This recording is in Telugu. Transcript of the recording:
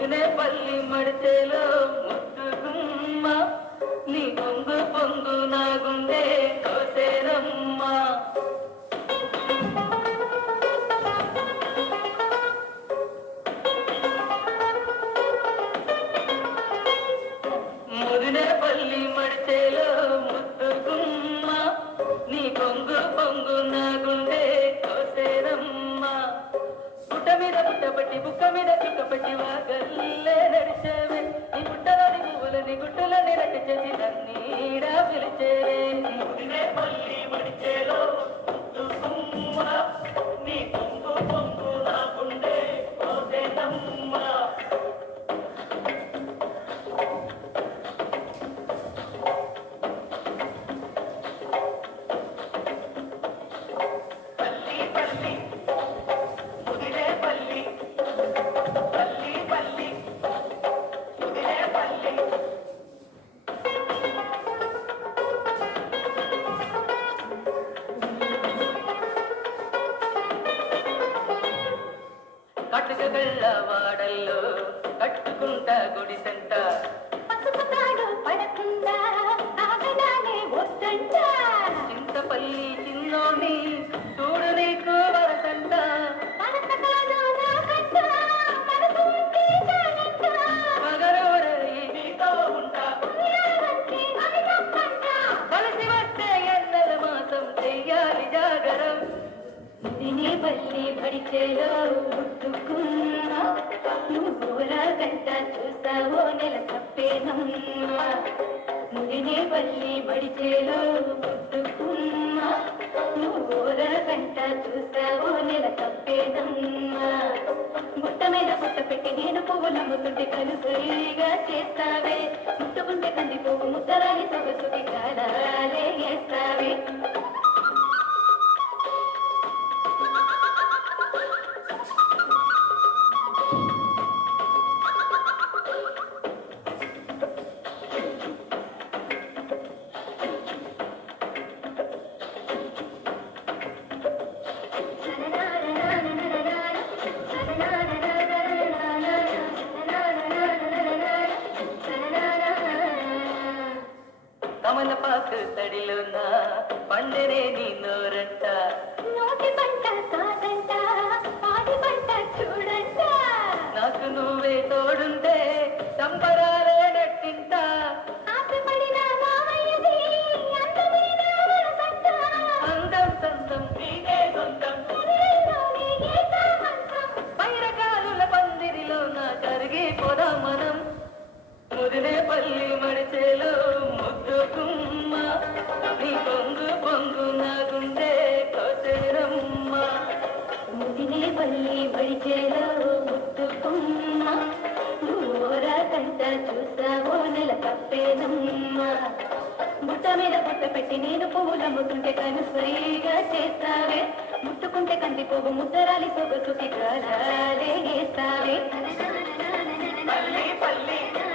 ముదినే పల్లి మడిచేలో గుట్ట బుక్క మీద చుక్కబట్టి వాగల్లే నడిచేవే. నీ గుట్టలోని పువ్వులని గుట్టలని రట్టు చేసి నన్నీడా పిలిచేవే. పల్లి మడిచేలో కట్టుక గళ్ళ వాడల్లో కట్టుకుంటా గుడిసంట పసుపుతాడు పడకుండా ఆగడానే వద్దంట. ముదినే బల్లి బడిచేలో ముట్టుకున్నా నువ్వు గంట చూసావో నెల తప్పేనమ్మా. ముదినే బల్లి బడిచేలో ముట్టుకున్నా నువ్వు గంట చూసావో నెల తప్పేనమ్మా. బుట్ట మీద పుట్ట పెట్టి నేను పువ్వులు అమ్ముతుంటే కలుసుగా చేస్తావే. ముట్టుకుంటే కంది పువ్వు ముద్దరాని సొగసుకి కాలాలే వేస్తావే. తడిలోన? పండనే నీ నోరంట. నోటి పంట కాదంట పాడి పంట చూడంట. నాకు నువ్వే తోడుంటే సంబరాలే నట్టింట ఆశపడిన మనసంట అందం సందం చూసావో నెల తప్పేనమ్మ. బుట్ట మీద బుట్ట పెట్టి నేను పువ్వులు అమ్ముతుంటే కనుసరిగా చేస్తావే. ముట్టుకుంటే కంది పువ్వు ముద్దరాలి సొగసుకి కాలాలే వేస్తావే పల్లె పల్లె.